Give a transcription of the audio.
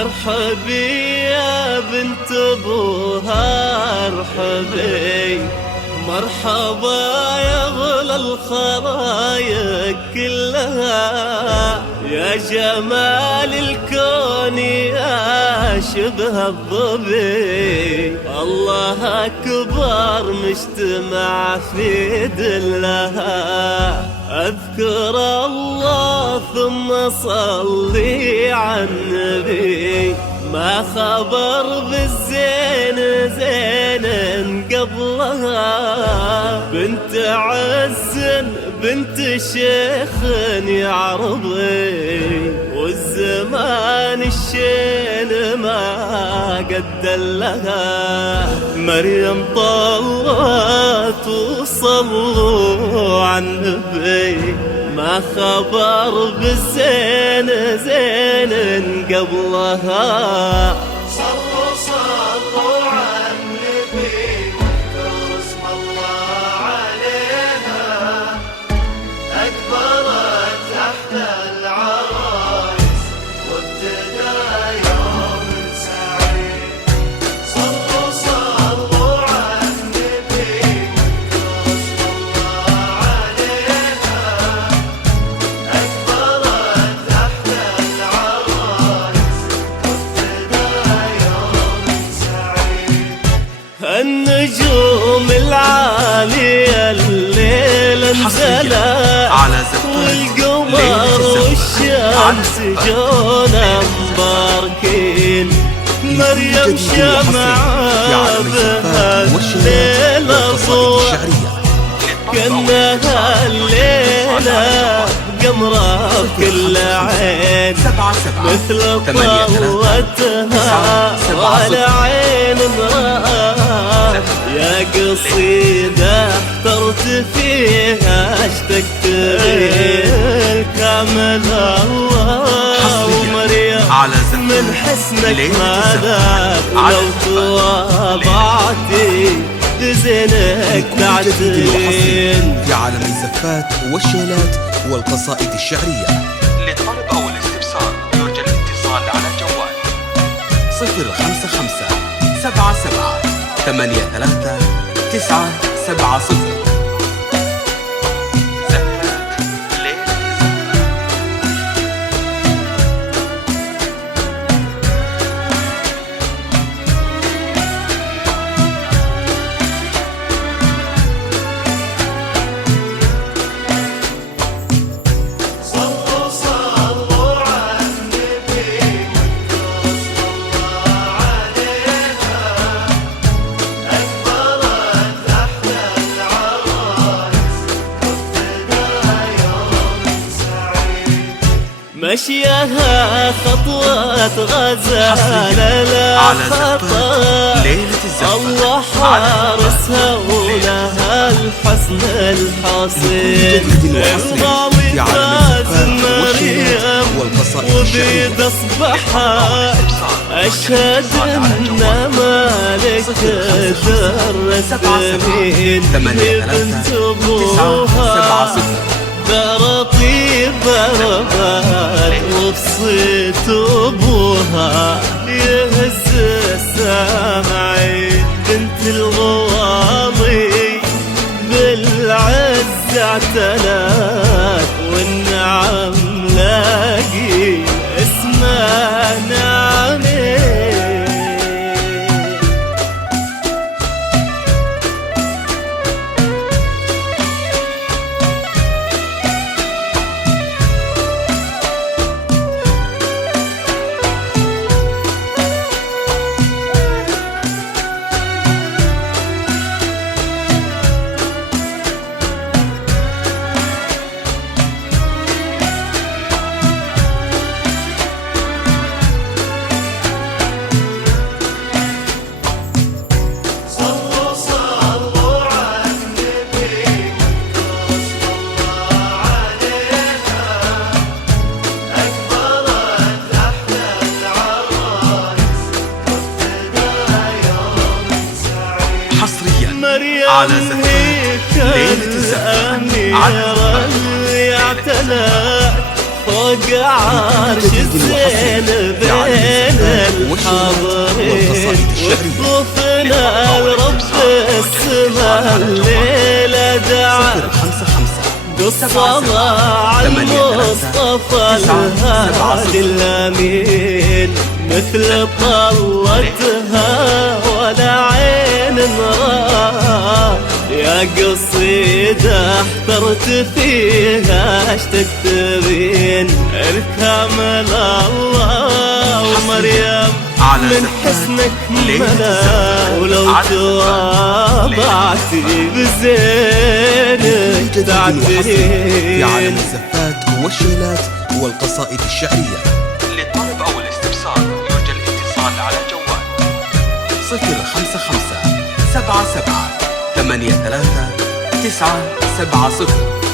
ارحبي يا بنت ابوها ارحبي، مرحبا يا غلا الخرايق كلها، يا جمال الكون يا شبه الظبي، الله أكبر مجتمع في دلها، أذكر الله ثم صلي على النبي، ما خبر بالزين زين قبلها، بنت عز بنت شيخ يعرضي، والزمان الشين ما قد لها، مريم طلت وصلوا على النبي، ما خبر بالزين زين قبلها، صلوا على النبي واذكروا اسم الله عليها، أكبرت تحت العرايس وابتدى يوم سعيد، صلوا على النبي واذكروا اسم الله عليها، أكبرت تحت العرايس وابتدى يوم سعيد. النجوم العالية الليل انزلت، والقمر والشمس جونا مباركين، مريم شمعة بها الليلة ضوء، كأنها الليلة قمرة بكل عين، مثل طلتها ولا عين امرأة، يا قصيدة اخترت فيها اشتقت كامل الله، ومريم من حسنك ماذا ولو تواضعتي بزينك تعتين. في عالم الزفات والشيلات والقصائد الشعرية. للطلب أو الاستفسار يرجى الاتصال على جوال 055 77 83 970. مشيها خطوة غزالة لا خطا، الله حارسها ولها الحسن الحصين، انغامي فاز مريم وبيد اصبحها، اشهد ان مالك درستني بنت ابوها، برطيب بربات وبصيت ابوها يهز السامعين، بنت الغواضي بالعز اعتلت، والنعم لاقي اسمها نعمين. على زفاف ليلة الزفاف اللي اعتلت فوق عرش الزين بين الحاضرين وطفنا لرب السما الليلة دعا بالصلاة على المصطفى الهادي الأمين مثل طلتها ولا عين راه يا قصيدة احترت فيها اش تكتبين الكامل الله ومريم من حسنك ملا ولو تواضعتي بزينك في عالم تعترين الزفات والشيلات والقصائد الشعرية. للطلب أو الاستفسار يرجى الاتصال على جوال 055 77 83 970.